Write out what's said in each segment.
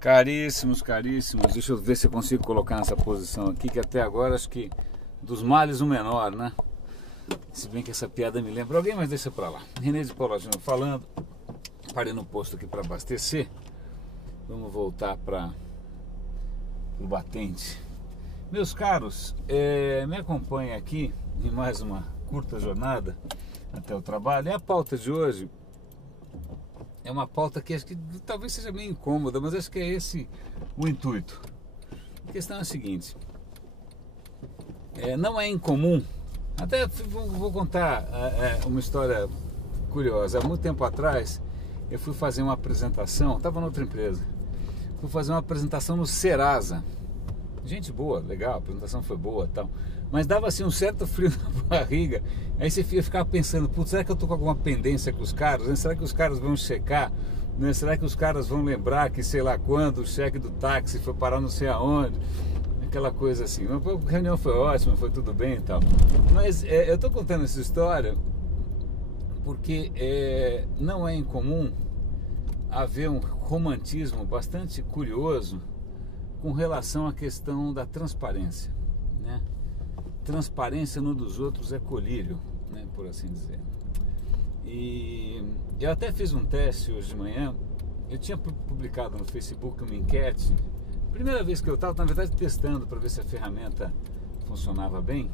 Caríssimos, caríssimos, deixa eu ver se eu consigo colocar nessa posição aqui, que até agora acho que dos males o menor, né? Se bem que essa piada me lembra alguém, mas deixa pra lá. René de Paula Júnior falando, parei no posto aqui para abastecer. Vamos voltar para o batente. Meus caros, me acompanhem aqui em mais uma curta jornada até o trabalho. E a pauta de hoje é uma pauta que acho que talvez seja meio incômoda, mas acho que é esse o intuito. A questão é a seguinte: não é incomum, até vou contar uma história curiosa. Há muito tempo atrás eu fui fazer uma apresentação, estava noutra empresa, fui fazer uma apresentação no Serasa. Gente boa, legal, a apresentação foi boa e tal, mas dava assim um certo frio na barriga. Aí você ficava pensando, putz, será que eu tô com alguma pendência com os caras, né? Será que os caras vão checar, né? Será que os caras vão lembrar que sei lá quando o cheque do táxi foi parar não sei aonde, aquela coisa assim. A reunião foi ótima, foi tudo bem e tal, mas eu tô contando essa história porque não é incomum haver um romantismo bastante curioso com relação à questão da transparência, né? Transparência no dos outros é colírio, né, por assim dizer. E eu até fiz um teste hoje de manhã. Eu tinha publicado no Facebook uma enquete, primeira vez que eu estava, na verdade, testando para ver se a ferramenta funcionava bem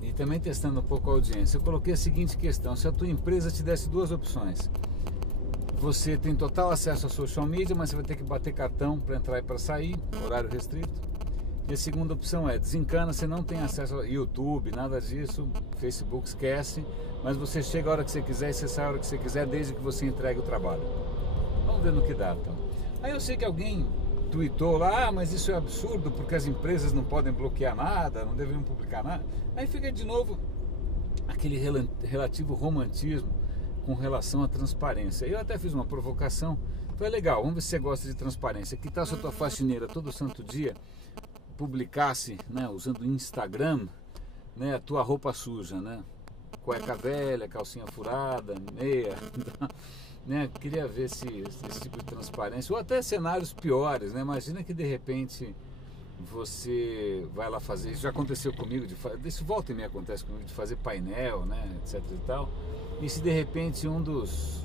e também testando um pouco a audiência. Eu coloquei a seguinte questão: se a tua empresa te desse duas opções, você tem total acesso à social media, mas você vai ter que bater cartão para entrar e para sair, horário restrito. E a segunda opção é: desencana, você não tem acesso ao YouTube, nada disso, Facebook esquece, mas você chega a hora que você quiser e você sai a hora que você quiser, desde que você entregue o trabalho. Vamos ver no que dá, então. Aí eu sei que alguém tweetou lá, mas isso é absurdo, porque as empresas não podem bloquear nada, não deveriam publicar nada. Aí fica de novo aquele relativo romantismo com relação à transparência. Eu até fiz uma provocação, foi legal, vamos ver se você gosta de transparência. Que tal se a tua faxineira todo santo dia publicasse, né, usando o Instagram, né, a tua roupa suja, né, cueca velha, calcinha furada, meia, né? Queria ver esse tipo de transparência, ou até cenários piores, né? Imagina que de repente você vai lá fazer, isso já aconteceu comigo, isso volta e meia acontece comigo, de fazer painel, né, etc e tal, e se de repente um dos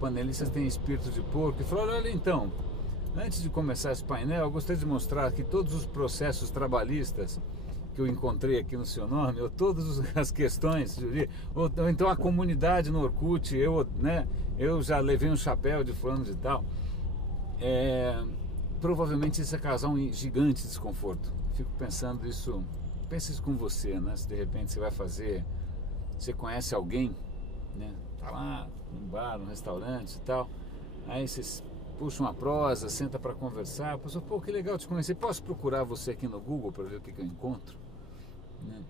panelistas tem espírito de porco e fala: olha, então, antes de começar esse painel, eu gostaria de mostrar que todos os processos trabalhistas que eu encontrei aqui no seu nome, ou todas as questões, ou então a comunidade no Orkut, eu já levei um chapéu de fulano de tal. Provavelmente isso ia causar um gigante desconforto. Fico pensando isso, pensa isso com você, né? Se de repente você vai fazer, você conhece alguém, né? Tá lá num bar, num restaurante e tal, aí você puxa uma prosa, senta para conversar, a pessoa: pô, que legal te conhecer, posso procurar você aqui no Google para ver o que eu encontro, né?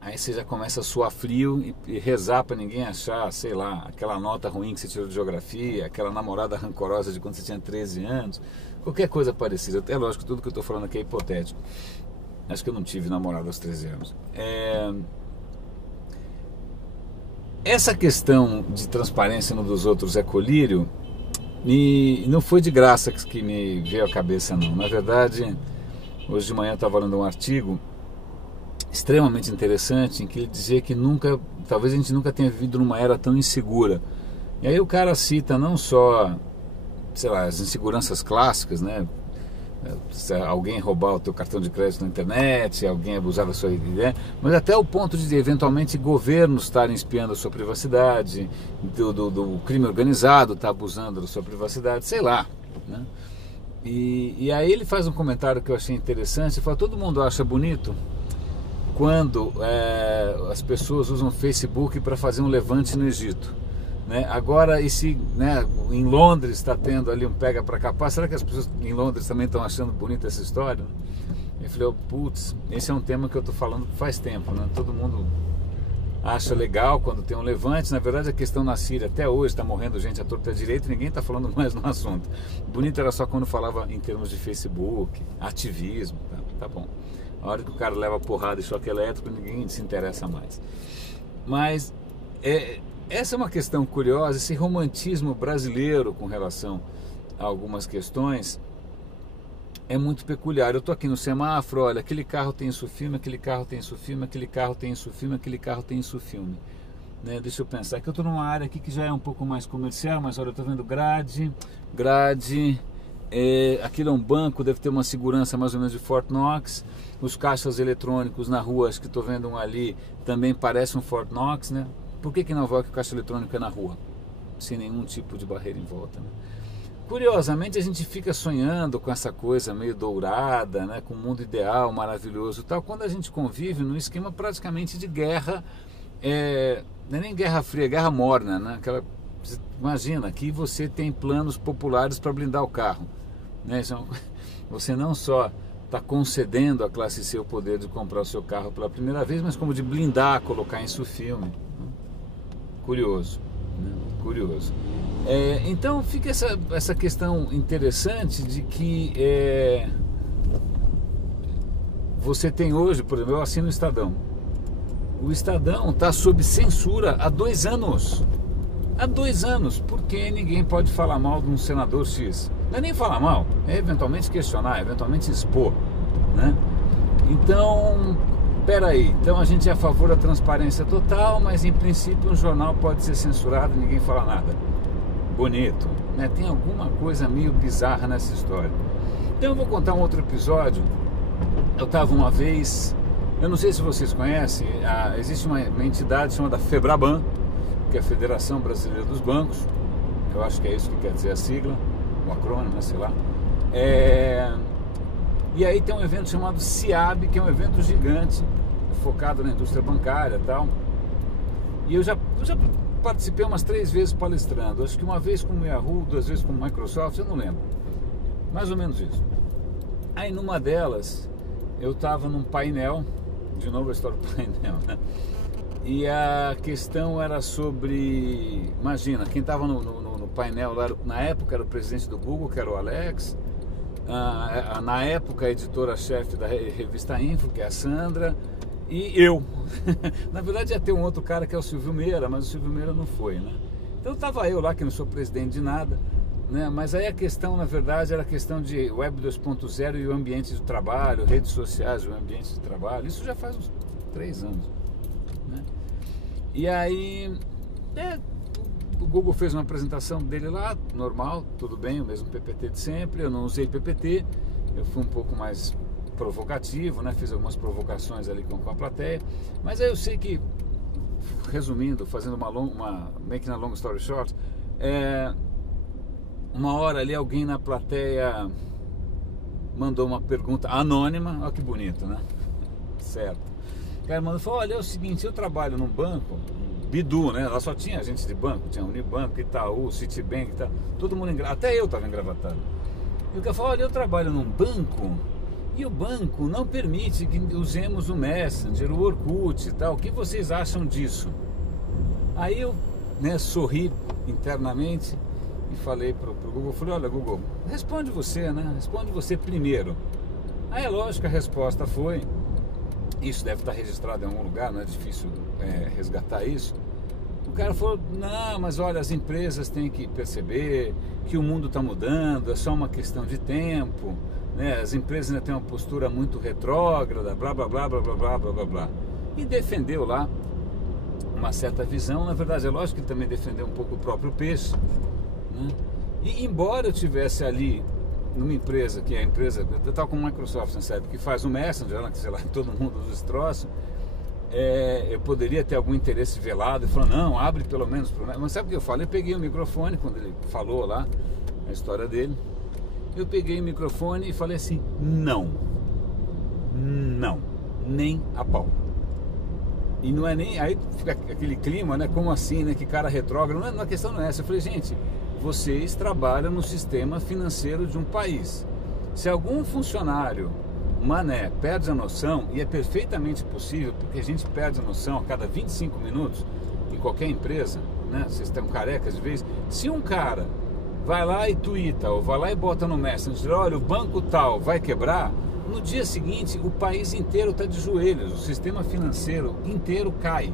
Aí você já começa a suar frio e rezar para ninguém achar, sei lá, aquela nota ruim que você tirou de geografia, aquela namorada rancorosa de quando você tinha 13 anos, qualquer coisa parecida. É lógico, tudo que eu estou falando aqui é hipotético. Acho que eu não tive namorada aos 13 anos. Essa questão de transparência no dos outros é colírio, e não foi de graça que me veio à cabeça, não. Na verdade, hoje de manhã eu estava lendo um artigo extremamente interessante em que ele dizia que talvez a gente nunca tenha vivido numa era tão insegura. E aí o cara cita não só, sei lá, as inseguranças clássicas, né? Se alguém roubar o teu cartão de crédito na internet, alguém abusar da sua ideia, mas até o ponto de eventualmente governos estarem espiando a sua privacidade, do crime organizado estar abusando da sua privacidade, sei lá, né? E aí ele faz um comentário que eu achei interessante. Ele fala: todo mundo acha bonito quando as pessoas usam o Facebook para fazer um levante no Egito, né? Agora, né, em Londres está tendo ali um pega para capar, será que as pessoas em Londres também estão achando bonita essa história? Eu falei: putz, esse é um tema que eu estou falando faz tempo, né? Todo mundo acha legal quando tem um levante. Na verdade, a questão na Síria até hoje está morrendo gente à torta e à direita, ninguém está falando mais no assunto. Bonito era só quando falava em termos de Facebook, ativismo, tá bom. A hora que o cara leva porrada e choque elétrico, ninguém se interessa mais. Mas essa é uma questão curiosa, esse romantismo brasileiro com relação algumas questões, é muito peculiar. Eu estou aqui no semáforo, olha, aquele carro tem isso filme, aquele carro tem isso filme, aquele carro tem isso filme, aquele carro tem isso filme. Né? Deixa eu pensar, que eu estou numa área aqui que já é um pouco mais comercial, mas olha, eu estou vendo grade, aquilo é um banco, deve ter uma segurança mais ou menos de Fort Knox. Os caixas eletrônicos na rua, acho que estou vendo um ali, também parece um Fort Knox, né? Por que em Nova York o caixa eletrônico é na rua? Sem nenhum tipo de barreira em volta, né? Curiosamente a gente fica sonhando com essa coisa meio dourada, né? Com um mundo ideal, maravilhoso e tal, quando a gente convive num esquema praticamente de guerra, não é nem guerra fria, é guerra morna, né? Imagina, aqui você tem planos populares para blindar o carro, né? Você não só está concedendo à classe C o poder de comprar o seu carro pela primeira vez, mas como de blindar, colocar isso filme. Curioso, né? Curioso. Então fica essa questão interessante de que você tem hoje, por exemplo, eu assino o Estadão. O Estadão está sob censura há 2 anos. Há 2 anos, porque ninguém pode falar mal de um senador X. Não é nem falar mal, é eventualmente questionar, eventualmente expor, né? Então, peraí, então a gente é a favor da transparência total, mas em princípio um jornal pode ser censurado e ninguém fala nada. Bonito, né? Tem alguma coisa meio bizarra nessa história. Então eu vou contar um outro episódio. Eu estava uma vez, eu não sei se vocês conhecem, existe uma entidade chamada FEBRABAN, que é a Federação Brasileira dos Bancos, eu acho que é isso que quer dizer a sigla, o acrônimo, né, sei lá. E aí tem um evento chamado CIAB, que é um evento gigante, focado na indústria bancária e tal. E eu já participei umas 3 vezes palestrando, acho que uma vez com o Yahoo, 2 vezes com o Microsoft, eu não lembro. Mais ou menos isso. Aí numa delas, eu estava num painel, de novo a história do painel, né? E a questão era sobre, imagina, quem estava no painel lá, na época era o presidente do Google, que era o Alex, na época a editora-chefe da revista Info, que é a Sandra, e eu. Na verdade ia ter um outro cara que é o Silvio Meira, mas o Silvio Meira não foi, né? Então estava eu lá, que não sou presidente de nada, né? Mas aí a questão, na verdade, era a questão de Web 2.0 e o ambiente de trabalho, redes sociais, o ambiente de trabalho. Isso já faz uns 3 anos. E aí, o Google fez uma apresentação dele lá, normal, tudo bem, o mesmo PPT de sempre. Eu não usei PPT, eu fui um pouco mais provocativo, né? Fiz algumas provocações ali com a plateia. Mas aí eu sei que, resumindo, fazendo making a long story short, uma hora ali alguém na plateia mandou uma pergunta anônima, olha que bonito, né? Certo. O cara mandou, falou, olha, é o seguinte, eu trabalho num banco, Bidu, né? Lá só tinha gente de banco, tinha Unibanco, Itaú, Citibank, todo mundo até eu estava engravatado. E o cara falou, olha, eu trabalho num banco e o banco não permite que usemos o Messenger, o Orkut e tal. O que vocês acham disso? Aí eu, né, sorri internamente e falei pro Google, falei, olha, Google, responde você, né? Responde você primeiro. Aí é lógico que a resposta foi, isso deve estar registrado em algum lugar, não é difícil resgatar isso. O cara falou, não, mas olha, as empresas têm que perceber que o mundo está mudando, é só uma questão de tempo, né? As empresas ainda têm uma postura muito retrógrada, blá, blá, blá, blá, blá, blá, blá, blá, blá. E defendeu lá uma certa visão. Na verdade, é lógico que ele também defendeu um pouco o próprio peixe, né? E embora eu tivesse ali numa empresa, que é a empresa, eu estava com o Microsoft nessa época, que faz o Messenger, né, que sei lá, todo mundo usa esse troço, eu poderia ter algum interesse velado e falar, não, abre pelo menos, mas sabe o que eu falei? Eu peguei o microfone, quando ele falou lá a história dele, eu peguei o microfone e falei assim, não, nem a pau. E não é nem, aí fica aquele clima, né, como assim, né, que cara retrógrado, não, a questão não é essa. Eu falei, gente, vocês trabalham no sistema financeiro de um país. Se algum funcionário, mané, perde a noção, e é perfeitamente possível, porque a gente perde a noção a cada 25 minutos em qualquer empresa, né? Vocês estão carecas de vez. Se um cara vai lá e tuita, ou vai lá e bota no Messenger, olha, o banco tal vai quebrar, no dia seguinte o país inteiro está de joelhos, o sistema financeiro inteiro cai,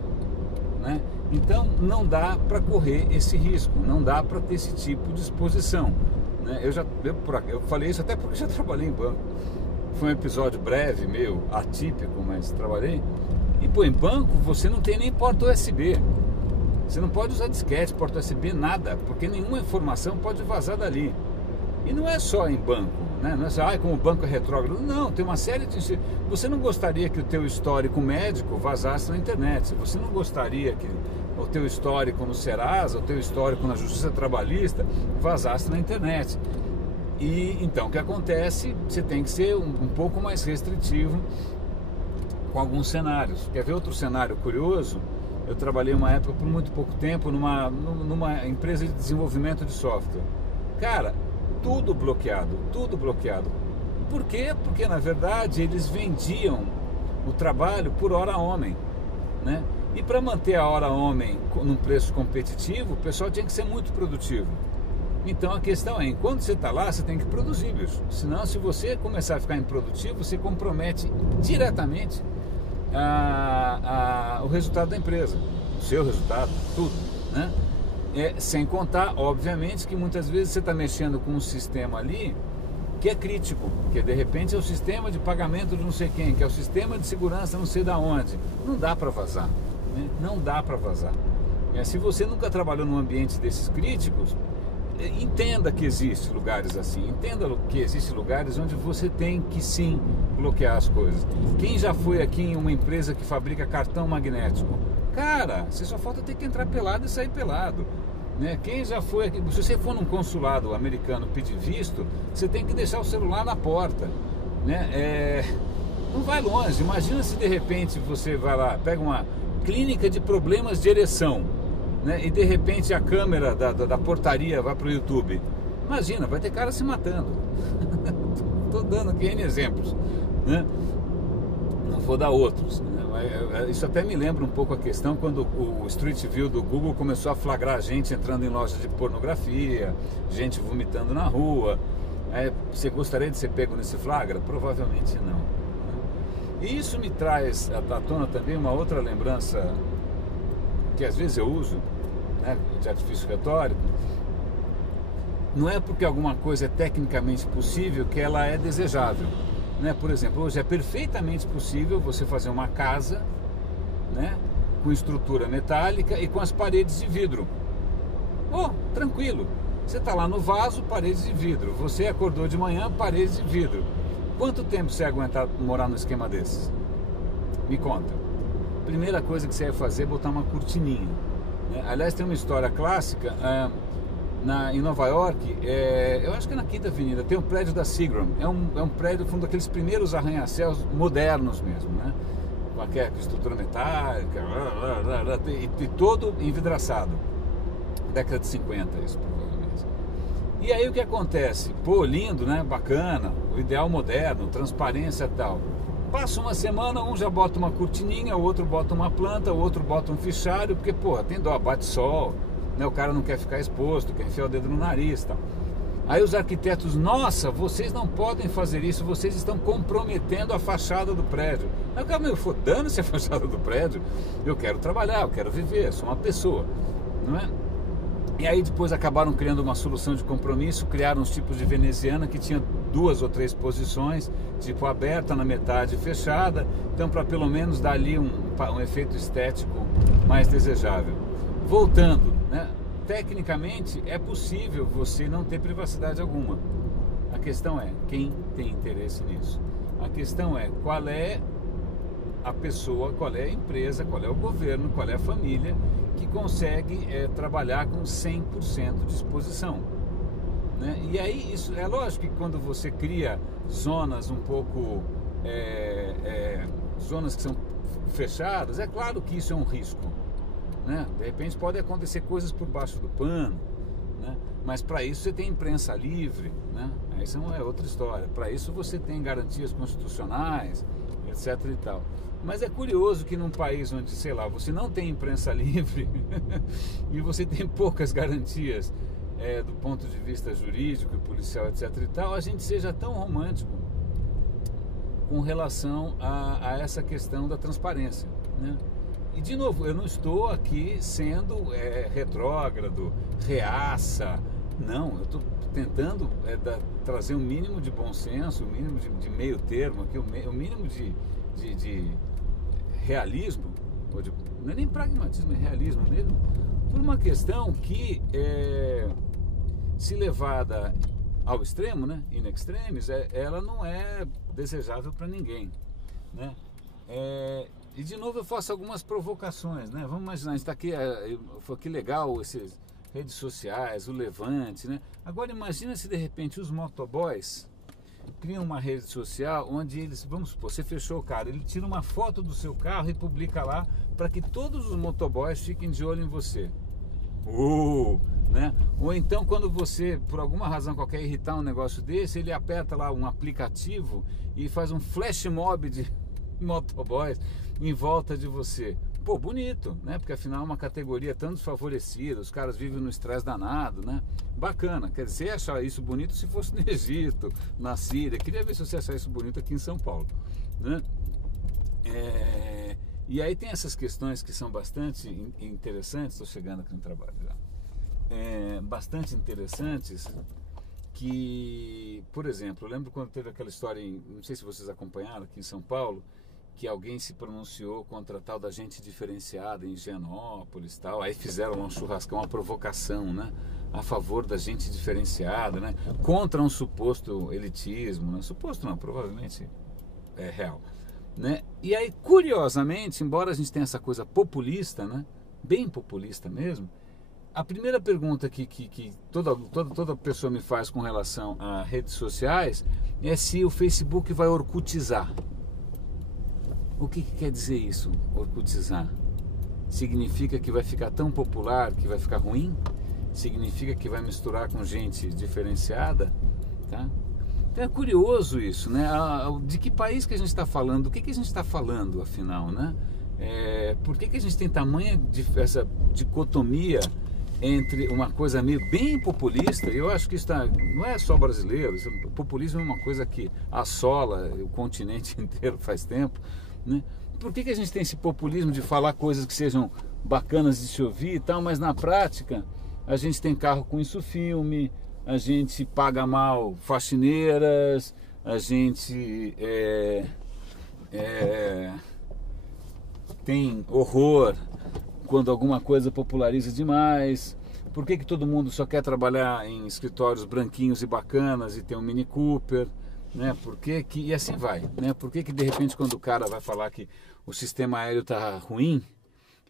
né? Então não dá para correr esse risco, não dá para ter esse tipo de exposição. né? Eu falei isso até porque já trabalhei em banco. Foi um episódio breve, meio atípico, mas trabalhei. E pô, em banco você não tem nem porta USB. Você não pode usar disquete, porta USB, nada, porque nenhuma informação pode vazar dali. E não é só em banco, né? Não é só, como o banco é retrógrado. Não, tem uma série de... Você não gostaria que o teu histórico médico vazasse na internet. Você não gostaria que o teu histórico no Serasa, o teu histórico na Justiça Trabalhista vazasse na internet. E então o que acontece? Você tem que ser um pouco mais restritivo com alguns cenários. Quer ver outro cenário curioso? Eu trabalhei uma época por muito pouco tempo numa empresa de desenvolvimento de software. Cara, tudo bloqueado, tudo bloqueado. Por quê? Porque na verdade eles vendiam o trabalho por hora homem, né? E para manter a hora homem num preço competitivo, o pessoal tinha que ser muito produtivo. Então a questão é, enquanto você está lá, você tem que produzir, bicho. Senão, se você começar a ficar improdutivo, você compromete diretamente o resultado da empresa, o seu resultado, tudo, né? Sem contar, obviamente, que muitas vezes você está mexendo com um sistema ali que é crítico, que de repente é o sistema de pagamento de não sei quem, que é o sistema de segurança não sei da onde. Não dá para vazar, né? Não dá para vazar. Se você nunca trabalhou num ambiente desses críticos, entenda que existem lugares assim, entenda que existem lugares onde você tem que sim bloquear as coisas. Quem já foi aqui em uma empresa que fabrica cartão magnético? Cara, você só falta ter que entrar pelado e sair pelado, né? Quem já foi aqui, se você for num consulado americano pedir visto, você tem que deixar o celular na porta, né? Não vai longe. Imagina se de repente você vai lá, pega uma clínica de problemas de ereção, né? E de repente a câmera da portaria vai para o YouTube. Imagina, vai ter cara se matando. Estou dando aqui N exemplos, né? Não vou dar outros, né? Isso até me lembra um pouco a questão quando o Street View do Google começou a flagrar gente entrando em lojas de pornografia, gente vomitando na rua. Você gostaria de ser pego nesse flagra? Provavelmente não, né? E isso me traz à tona também uma outra lembrança que às vezes eu uso, né, de artifício retórico. Não é porque alguma coisa é tecnicamente possível que ela é desejável, né? Por exemplo, hoje é perfeitamente possível você fazer uma casa, né, com estrutura metálica e com as paredes de vidro. Tranquilo. Você está lá no vaso, paredes de vidro. Você acordou de manhã, paredes de vidro. Quanto tempo você aguentar morar num esquema desses? Me conta. Primeira coisa que você vai fazer é botar uma cortininha, né? Aliás, tem uma história clássica em Nova York, eu acho que é na Quinta Avenida, tem um prédio da Seagram. É um prédio, um daqueles primeiros arranha-céus modernos mesmo, né? Com aquela estrutura metálica e todo envidraçado. Década de 50 isso, provavelmente. E aí o que acontece? Pô, lindo, né? Bacana, o ideal moderno, transparência e tal. Passa uma semana, um já bota uma cortininha, o outro bota uma planta, o outro bota um fichário, porque, porra, tem dó, bate sol, né? O cara não quer ficar exposto, quer enfiar o dedo no nariz e tal. Aí os arquitetos, nossa, vocês não podem fazer isso, vocês estão comprometendo a fachada do prédio. Aí o cara, meu, fodando-se a fachada do prédio, eu quero trabalhar, eu quero viver, sou uma pessoa, não é? E aí depois acabaram criando uma solução de compromisso, criaram uns tipos de veneziana que tinha 2 ou 3 posições, tipo aberta na metade e fechada, então para pelo menos dar ali um efeito estético mais desejável. Voltando, né? Tecnicamente é possível você não ter privacidade alguma. A questão é quem tem interesse nisso. A questão é qual é a pessoa, qual é a empresa, qual é o governo, qual é a família que consegue trabalhar com 100% de exposição, né? E aí, isso é lógico que quando você cria zonas um pouco, zonas que são fechadas, é claro que isso é um risco, né? De repente pode acontecer coisas por baixo do pano, né? Mas para isso você tem imprensa livre, né? Isso é outra história. Para isso você tem garantias constitucionais, etc e tal. Mas é curioso que num país onde, sei lá, você não tem imprensa livre e você tem poucas garantias do ponto de vista jurídico e policial, etc e tal, a gente seja tão romântico com relação a essa questão da transparência, né? E de novo, eu não estou aqui sendo retrógrado, reaça, Não, eu estou tentando trazer o mínimo de bom senso, o mínimo de meio termo, aqui, o mínimo de realismo, não é nem pragmatismo, é realismo mesmo, por uma questão que, se levada ao extremo, né, in extremis, ela não é desejável para ninguém, né? E de novo eu faço algumas provocações, né? Vamos imaginar, está aqui, que legal essas redes sociais, o levante, né? Agora imagina se de repente os motoboys criam uma rede social onde eles, vamos supor, você fechou o carro, ele tira uma foto do seu carro e publica lá para que todos os motoboys fiquem de olho em você. Né? Ou então quando você, por alguma razão qualquer, irritar um negócio desse, ele aperta lá um aplicativo e faz um flash mob de motoboys em volta de você. Pô, bonito, né? Porque afinal é uma categoria tão desfavorecida, os caras vivem no estresse danado, né? Bacana, quer dizer, você ia achar isso bonito se fosse no Egito, na Síria. Queria ver se você achar isso bonito aqui em São Paulo, né? E aí tem essas questões que são bastante interessantes. Estou chegando aqui no trabalho já. Bastante interessantes, que, por exemplo, eu lembro quando teve aquela história, não sei se vocês acompanharam aqui em São Paulo, que alguém se pronunciou contra a tal da gente diferenciada em Higienópolis, tal. Aí fizeram um churrascão, uma provocação, né, a favor da gente diferenciada, né, contra um suposto elitismo, né? Suposto não, provavelmente é real, né? E aí, curiosamente, embora a gente tenha essa coisa populista, né, bem populista mesmo, a primeira pergunta que toda pessoa me faz com relação a redes sociais é se o Facebook vai orkutizar. O que quer dizer isso, orkutizar? Significa que vai ficar tão popular que vai ficar ruim? Significa que vai misturar com gente diferenciada? Tá? Então é curioso isso, né? De que país que a gente está falando? Do que a gente está falando, afinal, né? Por que a gente tem tamanha essa dicotomia entre uma coisa meio bem populista? Eu acho que isso não é só brasileiro, o populismo é uma coisa que assola o continente inteiro faz tempo, né? Por que a gente tem esse populismo de falar coisas que sejam bacanas de se ouvir e tal, mas na prática a gente tem carro com insufilme, a gente paga mal faxineiras, a gente tem horror quando alguma coisa populariza demais? Por que todo mundo só quer trabalhar em escritórios branquinhos e bacanas e ter um Mini Cooper, né? E assim vai, né? Por que de repente quando o cara vai falar que o sistema aéreo está ruim,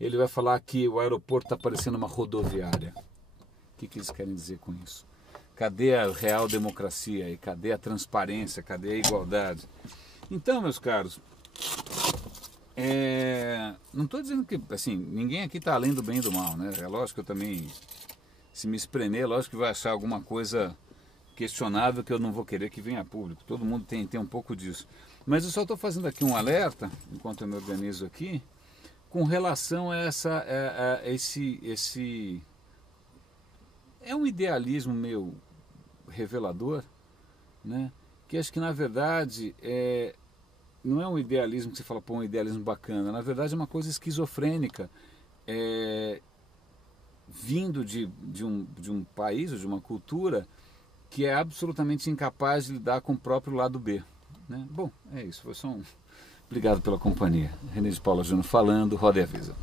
ele vai falar que o aeroporto está parecendo uma rodoviária? O que eles querem dizer com isso? Cadê a real democracia? E cadê a transparência? Cadê a igualdade? Então, meus caros, não estou dizendo que, assim, ninguém aqui está além do bem e do mal, né? É lógico que eu também, se me espremer, lógico que vai achar alguma coisa questionável que eu não vou querer que venha a público. Todo mundo tem um pouco disso. Mas eu só estou fazendo aqui um alerta, enquanto eu me organizo aqui, com relação a esse é um idealismo meio revelador, né? Que acho que na verdade não é um idealismo que você fala, pô, um idealismo bacana. Na verdade é uma coisa esquizofrênica, vindo de um país ou de uma cultura que é absolutamente incapaz de lidar com o próprio lado B, né? Bom, é isso, foi só um... Obrigado pela companhia. René de Paula Júnior falando, roda e avisa.